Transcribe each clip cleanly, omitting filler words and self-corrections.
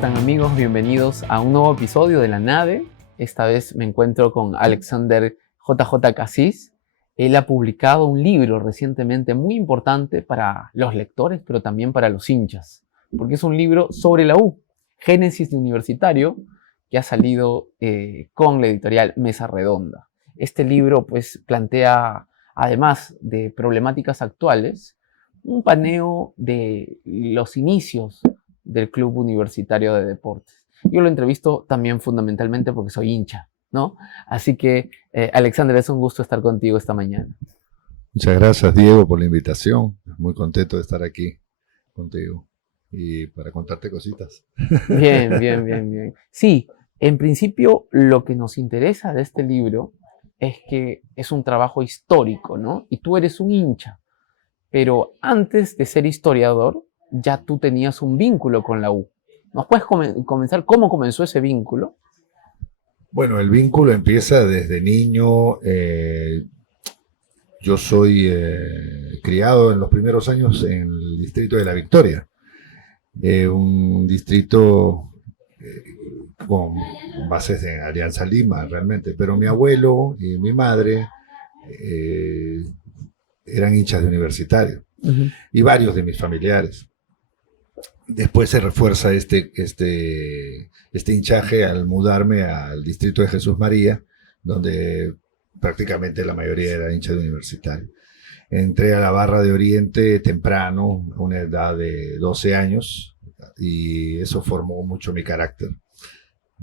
están, amigos? Bienvenidos a un nuevo episodio de La Nave. Esta vez me encuentro con Alexander JJ Cassis. Él ha publicado un libro recientemente muy importante para los lectores, pero también para los hinchas, porque es un libro sobre la U, Génesis de Universitario, que ha salido con la editorial Mesa Redonda. Este libro pues plantea, además de problemáticas actuales, un paneo de los inicios del Club Universitario de Deportes. Yo lo entrevisto también fundamentalmente porque soy hincha, ¿no? Así que, Alexander, es un gusto estar contigo esta mañana. Muchas gracias, Diego, por la invitación. Muy contento de estar aquí contigo y para contarte cositas. Bien. Sí, en principio lo que nos interesa de este libro es que es un trabajo histórico, ¿no? Y tú eres un hincha, pero antes de ser historiador, ya tú tenías un vínculo con la U. ¿Nos puedes comenzar cómo comenzó ese vínculo? Bueno, el vínculo empieza desde niño. Yo soy criado en los primeros años en el distrito de La Victoria, un distrito con bases en Alianza Lima realmente, pero mi abuelo y mi madre eran hinchas de Universitario y varios de mis familiares. Después se refuerza este hinchaje al mudarme al distrito de Jesús María, donde prácticamente la mayoría era hincha de Universitario. Entré a la Barra de Oriente temprano, a una edad de 12 años, y eso formó mucho mi carácter.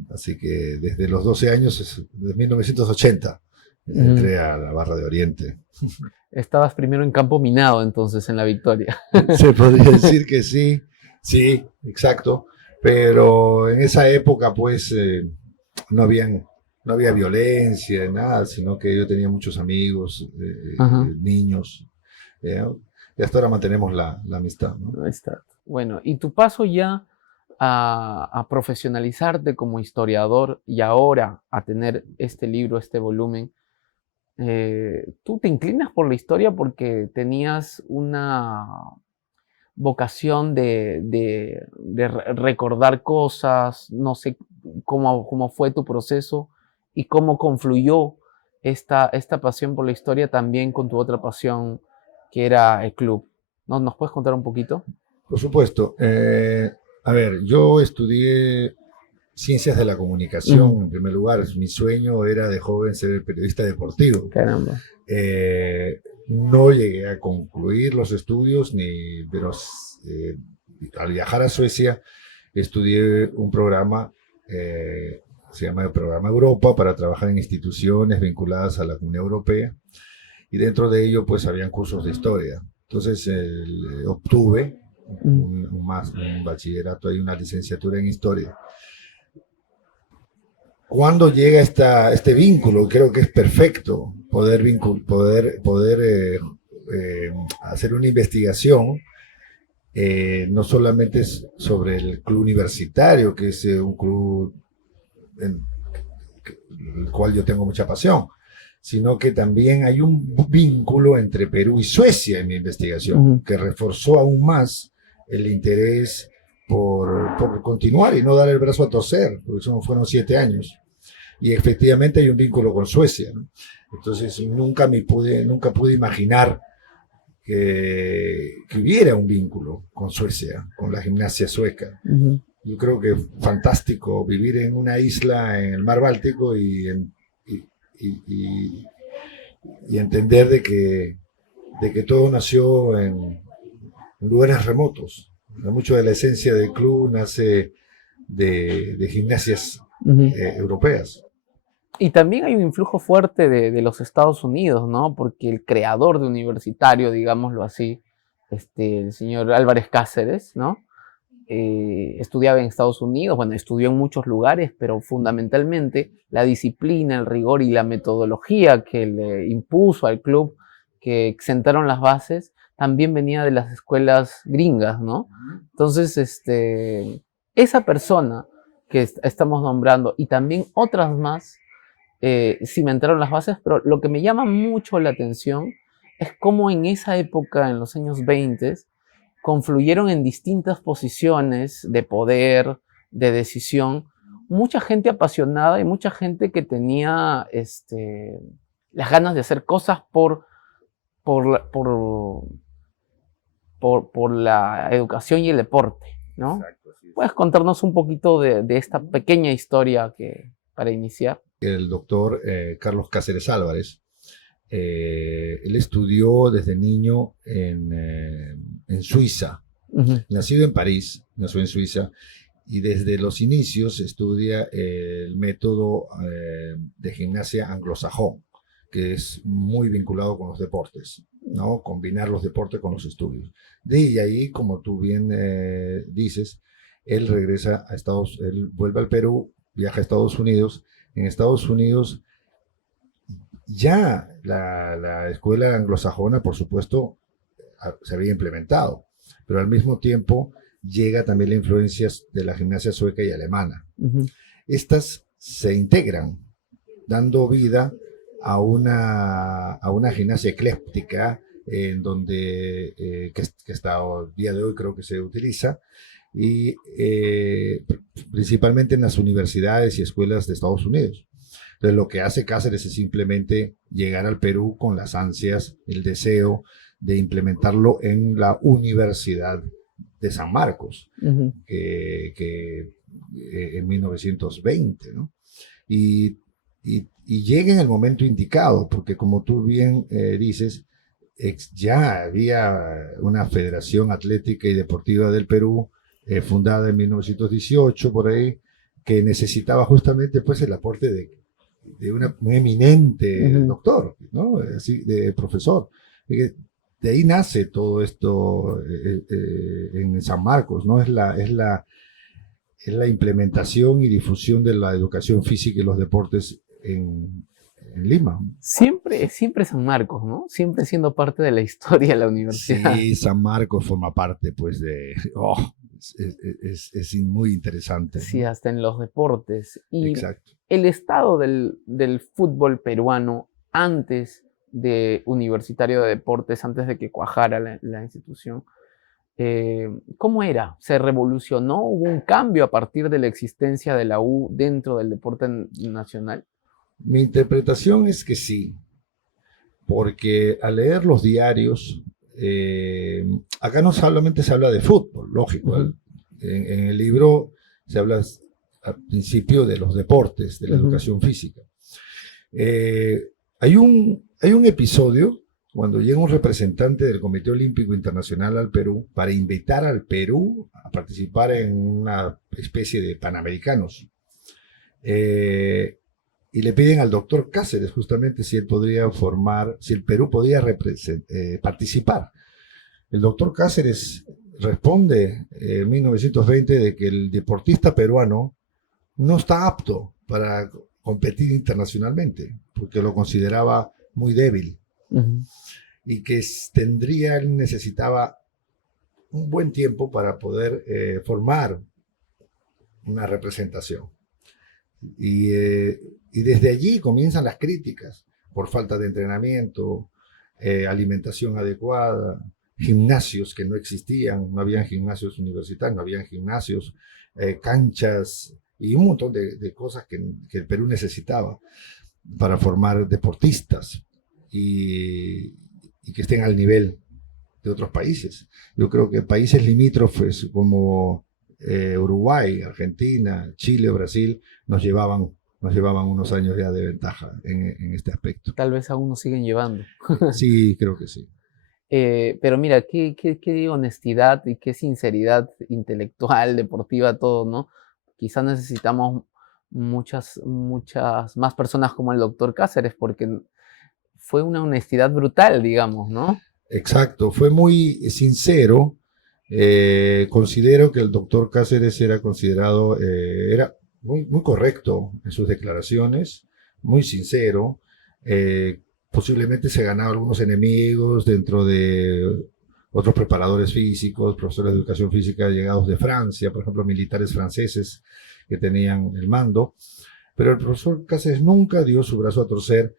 Así que desde los 12 años, de 1980, entré a la Barra de Oriente. Estabas primero en campo minado, entonces, en La Victoria. Se podría decir que sí. Sí, exacto. Pero en esa época, pues, no había violencia, nada, sino que yo tenía muchos amigos, niños, y hasta ahora mantenemos la amistad, ¿no? Ahí está. Bueno, y tu paso ya a profesionalizarte como historiador y ahora a tener este libro, este volumen, tú te inclinas por la historia porque tenías una vocación de recordar cosas, no sé cómo fue tu proceso y cómo confluyó esta pasión por la historia también con tu otra pasión que era el club. ¿Nos puedes contar un poquito? Por supuesto. A ver, yo estudié ciencias de la comunicación en primer lugar. Mi sueño era de joven ser periodista deportivo. Caramba. No llegué a concluir los estudios, pero al viajar a Suecia estudié un programa, se llama el Programa Europa, para trabajar en instituciones vinculadas a la Comunidad Europea, y dentro de ello pues habían cursos de historia. Entonces obtuve un bachillerato y una licenciatura en historia. Cuando llega este vínculo, creo que es perfecto poder hacer una investigación, no solamente sobre el club universitario, que es un club en el cual yo tengo mucha pasión, sino que también hay un vínculo entre Perú y Suecia en mi investigación, que reforzó aún más el interés por continuar y no dar el brazo a torcer, porque fueron 7 años. Y efectivamente hay un vínculo con Suecia, ¿no? Entonces nunca pude imaginar que hubiera un vínculo con Suecia, con la gimnasia sueca. Yo creo que es fantástico vivir en una isla en el mar Báltico y entender de que todo nació en lugares remotos. Mucho de la esencia del club nace de gimnasias europeas. Y también hay un influjo fuerte de los Estados Unidos, ¿no? Porque el creador de Universitario, digámoslo así, el señor Álvarez Cáceres, ¿no? Estudiaba en Estados Unidos, bueno, estudió en muchos lugares, pero fundamentalmente la disciplina, el rigor y la metodología que le impuso al club, que sentaron las bases, también venía de las escuelas gringas, ¿no? Entonces, esa persona que estamos nombrando y también otras más, cimentaron las bases, pero lo que me llama mucho la atención es cómo en esa época, en los años 20, confluyeron en distintas posiciones de poder, de decisión, mucha gente apasionada y mucha gente que tenía las ganas de hacer cosas por la educación y el deporte, ¿no? Exacto, así es. ¿Puedes contarnos un poquito de esta pequeña historia para iniciar? El doctor Carlos Cáceres Álvarez, él estudió desde niño en Suiza. Nacido en París, nació en Suiza, y desde los inicios estudia el método de gimnasia anglosajón, que es muy vinculado con los deportes, ¿no? Combinar los deportes con los estudios. De ahí, como tú bien dices, él regresa a él vuelve al Perú, viaja a Estados Unidos. En Estados Unidos ya la escuela anglosajona, por supuesto, se había implementado, pero al mismo tiempo llega también la influencia de la gimnasia sueca y alemana. Estas se integran, dando vida a una gimnasia ecléctica, en donde, que hasta el día de hoy creo que se utiliza, y principalmente en las universidades y escuelas de Estados Unidos. Entonces, lo que hace Cáceres es simplemente llegar al Perú con las ansias, el deseo de implementarlo en la Universidad de San Marcos, que en 1920, ¿no? Y llega en el momento indicado, porque como tú bien dices, ya había una Federación Atlética y Deportiva del Perú, fundada en 1918, por ahí, que necesitaba justamente pues el aporte de un eminente doctor, ¿no? Así, de profesor. De ahí nace todo esto en San Marcos, ¿no? Es la implementación y difusión de la educación física y los deportes en Lima. Siempre San Marcos, ¿no? Siempre siendo parte de la historia de la universidad. Sí, San Marcos forma parte, pues, es muy interesante, ¿no? Sí, hasta en los deportes. Y exacto. El estado del fútbol peruano antes de Universitario de Deportes, antes de que cuajara la institución, ¿cómo era? ¿Se revolucionó? ¿Hubo un cambio a partir de la existencia de la U dentro del deporte nacional? Mi interpretación es que sí, porque al leer los diarios, acá no solamente se habla de fútbol, lógico, en el libro se habla al principio de los deportes, de la educación física. Hay un episodio cuando llega un representante del Comité Olímpico Internacional al Perú para invitar al Perú a participar en una especie de Panamericanos. Y le piden al doctor Cáceres justamente si él podría si el Perú podía participar. El doctor Cáceres responde en 1920 de que el deportista peruano no está apto para competir internacionalmente, porque lo consideraba muy débil. Y que necesitaba un buen tiempo para poder formar una representación. Y desde allí comienzan las críticas por falta de entrenamiento, alimentación adecuada, gimnasios que no existían, no habían gimnasios universitarios, no habían gimnasios, canchas y un montón de cosas que el Perú necesitaba para formar deportistas y que estén al nivel de otros países. Yo creo que países limítrofes como Uruguay, Argentina, Chile, Brasil nos llevaban unos años ya de ventaja en este aspecto. Tal vez aún nos siguen llevando. Sí, creo que sí. Pero mira, qué honestidad y qué sinceridad intelectual, deportiva, todo, ¿no? Quizás necesitamos muchas más personas como el doctor Cáceres, porque fue una honestidad brutal, digamos, ¿no? Exacto, fue muy sincero. Considero que el doctor Cáceres era muy correcto en sus declaraciones, muy sincero. Posiblemente se ganaba algunos enemigos dentro de otros preparadores físicos, profesores de educación física llegados de Francia, por ejemplo, militares franceses que tenían el mando. Pero el profesor Cáceres nunca dio su brazo a torcer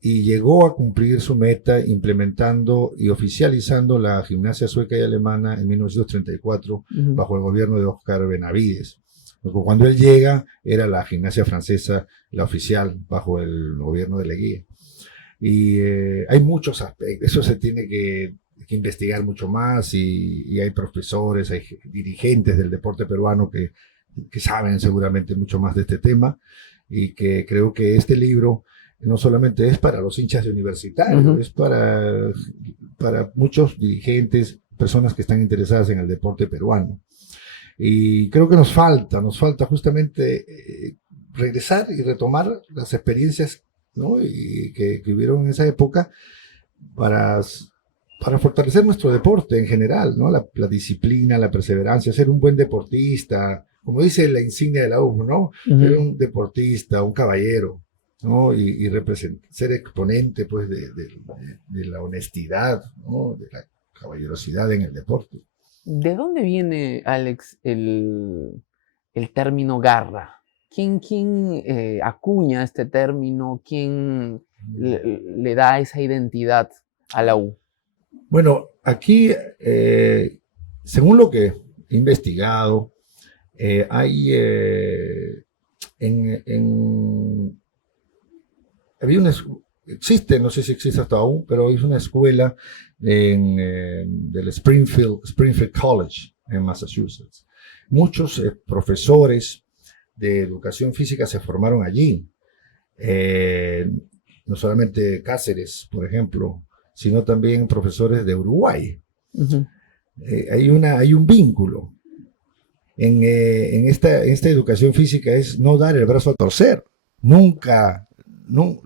y llegó a cumplir su meta implementando y oficializando la gimnasia sueca y alemana en 1934 bajo el gobierno de Óscar Benavides. Cuando él llega, era la Gimnasia Francesa, la oficial, bajo el gobierno de Leguía. Y hay muchos aspectos, eso se tiene que investigar mucho más y hay profesores, hay dirigentes del deporte peruano que saben seguramente mucho más de este tema y que creo que este libro no solamente es para los hinchas de Universitario, es para muchos dirigentes, personas que están interesadas en el deporte peruano. Y creo que nos falta justamente regresar y retomar las experiencias, ¿no? Y que hubieron en esa época para fortalecer nuestro deporte en general, ¿no? La disciplina, la perseverancia, ser un buen deportista, como dice la insignia de la U, ¿no? Ser un deportista, un caballero, ¿no? Y ser exponente, pues, de la honestidad, ¿no? De la caballerosidad en el deporte. ¿De dónde viene, Alex, el término garra? ¿Quién acuña este término? ¿Quién le da esa identidad a la U? Bueno, aquí, según lo que he investigado, hay había existe, no sé si existe hasta aún, pero es una escuela del Springfield College en Massachusetts. Muchos profesores de educación física se formaron allí. No solamente Cáceres, por ejemplo, sino también profesores de Uruguay. Hay un vínculo en esta educación física, es no dar el brazo a torcer. Nunca,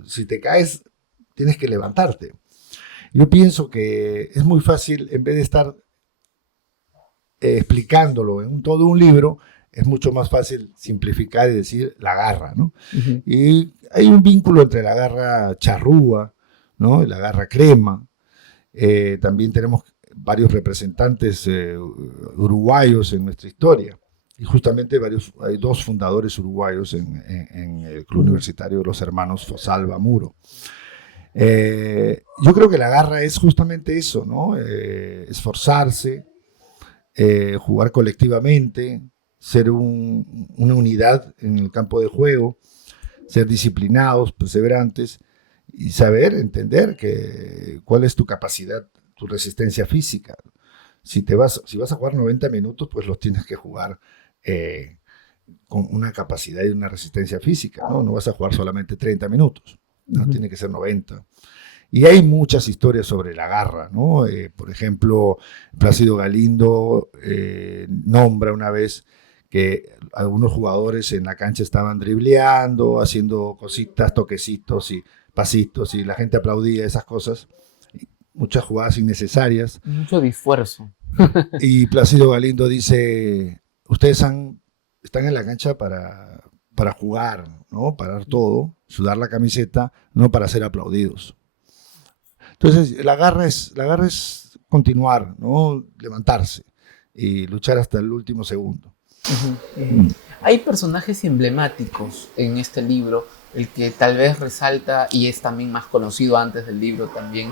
si te caes, tienes que levantarte. Yo pienso que es muy fácil, en vez de estar explicándolo en todo un libro, es mucho más fácil simplificar y decir la garra, ¿no? Y hay un vínculo entre la garra charrúa, ¿no? Y la garra crema. También tenemos varios representantes uruguayos en nuestra historia. Y justamente hay dos fundadores uruguayos en el Club Universitario, los hermanos Fosalva Muro. Yo creo que la garra es justamente eso, ¿no? Esforzarse, jugar colectivamente, ser una unidad en el campo de juego, ser disciplinados, perseverantes y saber entender cuál es tu capacidad, tu resistencia física. Si vas a jugar 90 minutos, pues los tienes que jugar con una capacidad y una resistencia física, ¿no? No vas a jugar solamente 30 minutos, ¿no? Tiene que ser 90. Y hay muchas historias sobre la garra, ¿no? Por ejemplo, Plácido Galindo nombra una vez que algunos jugadores en la cancha estaban dribleando, haciendo cositas, toquecitos y pasitos, y la gente aplaudía esas cosas. Muchas jugadas innecesarias. Mucho esfuerzo. Y Plácido Galindo dice, ustedes están en la cancha para jugar, ¿no? Para dar todo, sudar la camiseta, no para ser aplaudidos. Entonces, la garra es continuar, ¿no? Levantarse y luchar hasta el último segundo. Hay personajes emblemáticos en este libro, el que tal vez resalta y es también más conocido antes del libro también,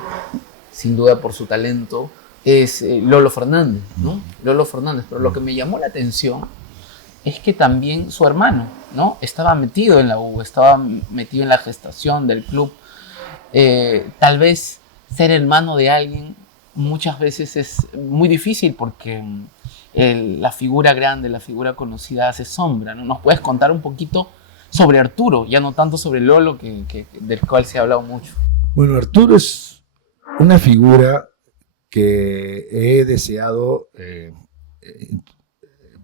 sin duda por su talento, es Lolo Fernández, ¿no? Lolo Fernández, pero lo que me llamó la atención es que también su hermano, ¿no? Estaba metido en la U, estaba metido en la gestación del club. Tal vez ser hermano de alguien muchas veces es muy difícil porque la figura grande, la figura conocida hace sombra, ¿no? ¿Nos puedes contar un poquito sobre Arturo, ya no tanto sobre Lolo, del cual se ha hablado mucho? Bueno, Arturo es una figura que he deseado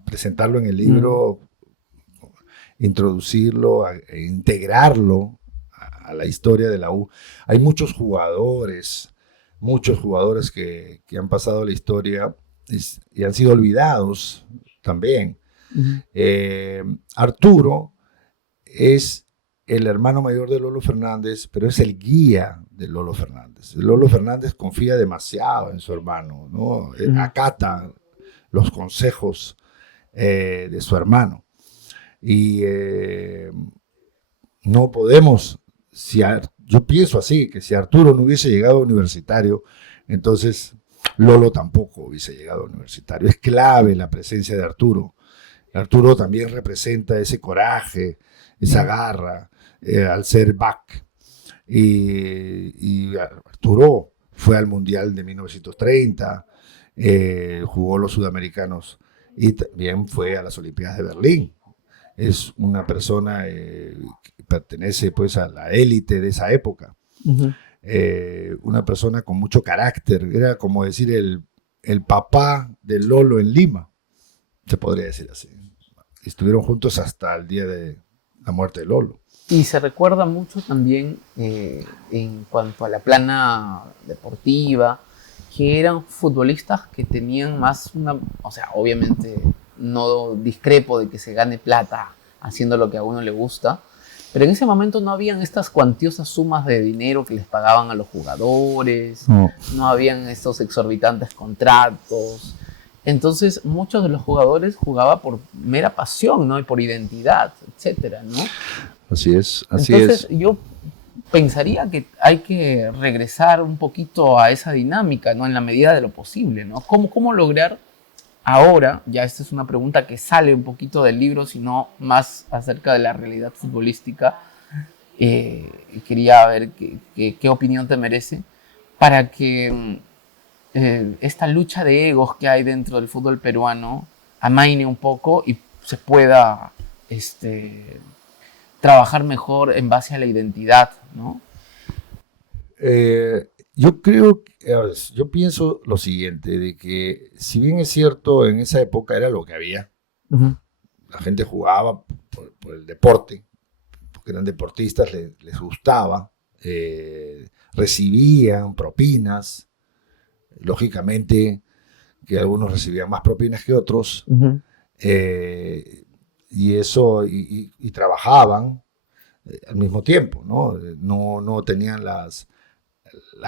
presentarlo en el libro, introducirlo, integrarlo a la historia de la U. Hay muchos jugadores que han pasado la historia y han sido olvidados también. Arturo es el hermano mayor de Lolo Fernández, pero es el guía de Lolo Fernández. Lolo Fernández confía demasiado en su hermano, ¿no? Acata los consejos de su hermano. Y no podemos, yo pienso así, que si Arturo no hubiese llegado a Universitario, entonces Lolo tampoco hubiese llegado a Universitario. Es clave la presencia de Arturo Arturo también representa ese coraje, esa garra, al ser back. Y Arturo fue al Mundial de 1930, jugó los sudamericanos y también fue a las Olimpiadas de Berlín. Es una persona que pertenece pues a la élite de esa época. Ujú. Una persona con mucho carácter, era como decir el papá de Lolo en Lima, se podría decir así. Estuvieron juntos hasta el día de la muerte de Lolo. Y se recuerda mucho también en cuanto a la plana deportiva, que eran futbolistas que tenían más una, o sea, obviamente no discrepo de que se gane plata haciendo lo que a uno le gusta, pero en ese momento no habían estas cuantiosas sumas de dinero que les pagaban a los jugadores, no habían estos exorbitantes contratos. Entonces muchos de los jugadores jugaban por mera pasión, ¿no? Y por identidad, etcétera, ¿no? Así es, así Entonces, es. yo pensaría que hay que regresar un poquito a esa dinámica, ¿no? En la medida de lo posible, ¿no? ¿Cómo lograr ahora, ya esta es una pregunta que sale un poquito del libro, sino más acerca de la realidad futbolística, quería ver qué opinión te merece, para que esta lucha de egos que hay dentro del fútbol peruano amaine un poco y se pueda trabajar mejor en base a la identidad, ¿no? Yo creo, yo pienso lo siguiente, de que si bien es cierto, en esa época era lo que había, Uh-huh. la gente jugaba por el deporte, porque eran deportistas, les gustaba, recibían propinas, lógicamente que algunos recibían más propinas que otros, Uh-huh. y eso, y trabajaban al mismo tiempo, ¿no? No tenían las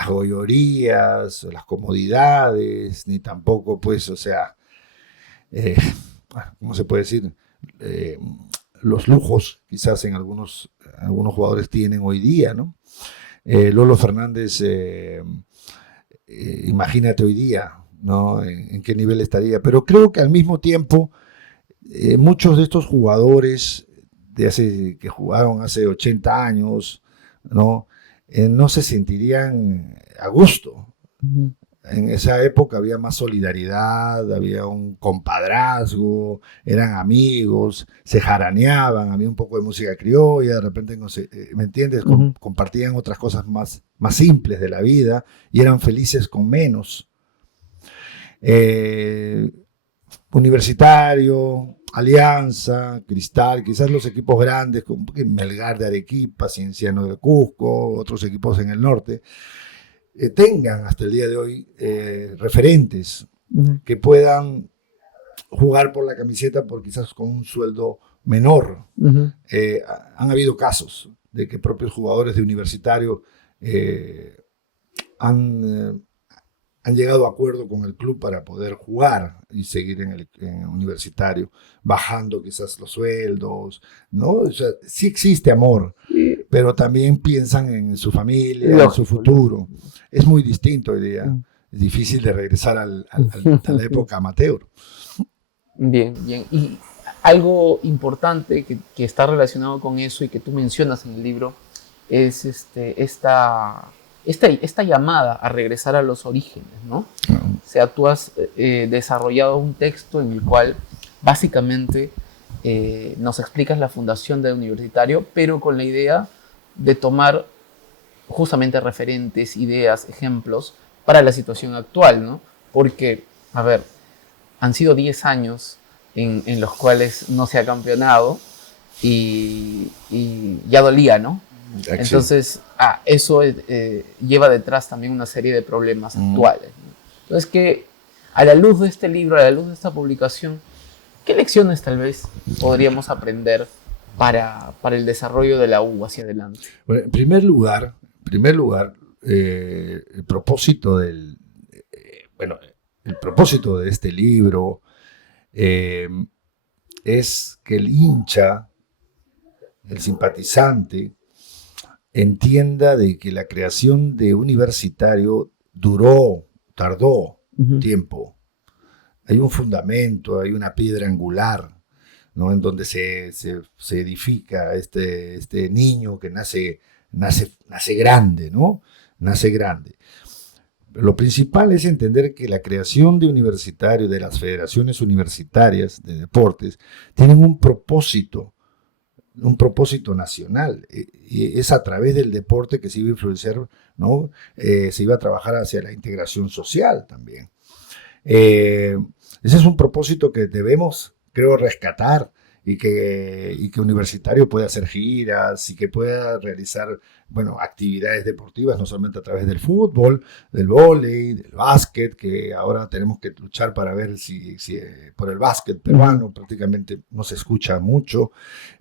goyorías, las comodidades, ni tampoco, pues, o sea, eh, ¿cómo se puede decir? Eh, los lujos, quizás algunos jugadores tienen hoy día, ¿no? Lolo Fernández, imagínate hoy día, ¿no? En qué nivel estaría. Pero creo que al mismo tiempo, muchos de estos jugadores que jugaron hace 80 años, ¿no? No se sentirían a gusto. Uh-huh. En esa época había más solidaridad, había un compadrazgo, eran amigos, se jaraneaban, había un poco de música criolla, de repente, no sé, ¿me entiendes? Uh-huh. Compartían otras cosas más simples de la vida y eran felices con menos. Universitario, Alianza, Cristal, quizás los equipos grandes, como Melgar de Arequipa, Cienciano de Cusco, otros equipos en el norte, tengan hasta el día de hoy referentes Uh-huh. que puedan jugar por la camiseta por quizás con un sueldo menor. Uh-huh. Han habido casos de que propios jugadores de Universitario han llegado a acuerdo con el club para poder jugar y seguir en Universitario, bajando quizás los sueldos, ¿no? O sea, sí existe amor, pero también piensan en su familia, lógico, en su futuro. Lógico. Es muy distinto hoy día. Es difícil de regresar a la época amateur. Bien, bien. Y algo importante que está relacionado con eso y que tú mencionas en el libro es esta llamada a regresar a los orígenes, ¿no? O sea, tú has desarrollado un texto en el cual básicamente nos explicas la fundación del Universitario, pero con la idea de tomar justamente referentes, ideas, ejemplos para la situación actual, ¿no? Porque, a ver, han sido 10 años en los cuales no se ha campeonado y ya dolía, ¿no? Entonces, eso lleva detrás también una serie de problemas actuales, ¿no? Entonces, que a la luz de este libro, a la luz de esta publicación, ¿qué lecciones tal vez podríamos aprender para el desarrollo de la U hacia adelante? Bueno, en primer lugar, el propósito el propósito de este libro es que el hincha, el simpatizante, entienda de que la creación de Universitario tardó tiempo. Hay un fundamento, hay una piedra angular, ¿no? En donde se edifica este niño que nace grande, ¿no? Nace grande. Lo principal es entender que la creación de universitarios, de las federaciones universitarias de deportes, tienen un propósito nacional. Y es a través del deporte que se iba a influenciar, ¿no? Se iba a trabajar hacia la integración social también. Ese es un propósito que debemos, creo, rescatar y que Universitario pueda hacer giras y que pueda realizar, bueno, actividades deportivas, no solamente a través del fútbol, del vóley, del básquet, que ahora tenemos que luchar para ver si por el básquet peruano prácticamente no se escucha mucho.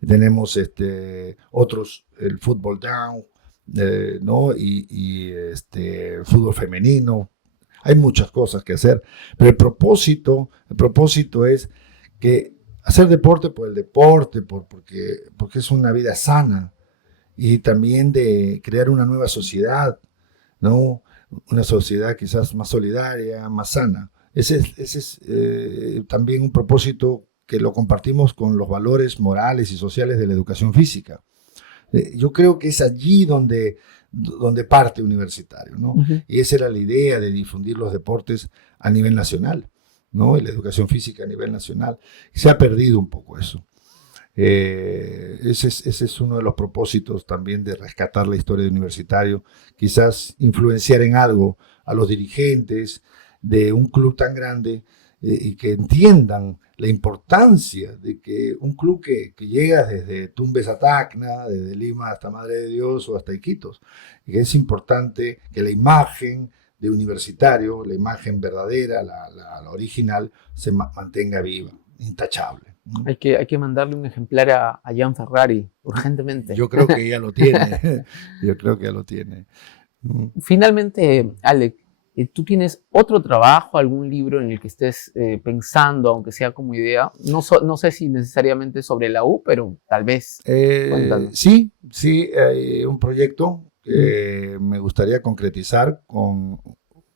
Tenemos otros, el fútbol down, ¿no? Y fútbol femenino. Hay muchas cosas que hacer, pero el propósito es que hacer deporte por el deporte, porque es una vida sana, y también de crear una nueva sociedad, ¿no? Una sociedad quizás más solidaria, más sana. Ese es también un propósito que lo compartimos con los valores morales y sociales de la educación física. Yo creo que es allí donde parte Universitario, ¿no? Y esa era la idea de difundir los deportes a nivel nacional, ¿no? Y la educación física a nivel nacional. Se ha perdido un poco eso. Ese es uno de los propósitos también de rescatar la historia de Universitario, quizás influenciar en algo a los dirigentes de un club tan grande y que entiendan la importancia de que un club que llega desde Tumbes a Tacna, desde Lima hasta Madre de Dios o hasta Iquitos, y que es importante que la imagen de Universitario, la imagen verdadera, la original, se mantenga viva, intachable. Hay que mandarle un ejemplar a Gian Ferrari, urgentemente. Yo creo que ya lo tiene. Yo creo que ya lo tiene. Finalmente, Alex, ¿tú tienes otro trabajo, algún libro en el que estés pensando, aunque sea como idea? No sé si necesariamente sobre la U, pero tal vez. Sí, hay un proyecto que me gustaría concretizar con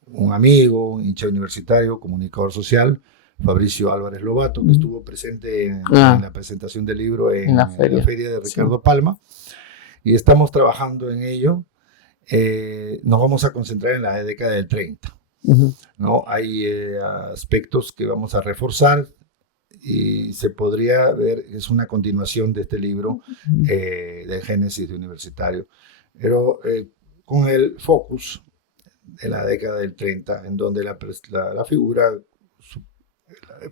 un amigo, un hincha universitario, comunicador social, Fabricio Álvarez Lobato, que estuvo presente en la presentación del libro en la feria de Ricardo Palma, y estamos trabajando en ello. Nos vamos a concentrar en la década del 30. ¿No? Hay aspectos que vamos a reforzar y se podría ver, es una continuación de este libro de Génesis de Universitario, pero con el focus de la década del 30, en donde la figura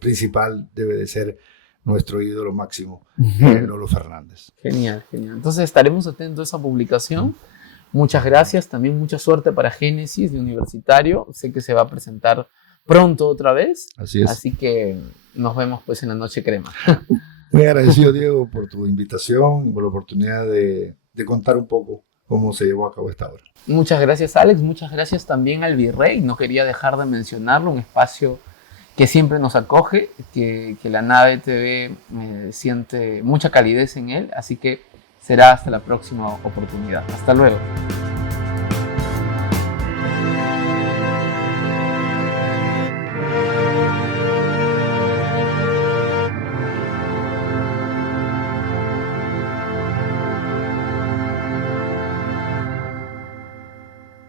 principal debe de ser nuestro ídolo máximo, Lolo Fernández. Genial. Entonces estaremos atentos a esa publicación. Muchas gracias, también mucha suerte para Génesis de Universitario. Sé que se va a presentar pronto otra vez. Así es. Así que nos vemos pues en la Noche Crema. Muy agradecido, Diego, por tu invitación y por la oportunidad de contar un poco cómo se llevó a cabo esta obra. Muchas gracias, Alex. Muchas gracias también al Virrey. No quería dejar de mencionarlo, un espacio que siempre nos acoge, que la Nave TV siente mucha calidez en él. Así que será hasta la próxima oportunidad. Hasta luego.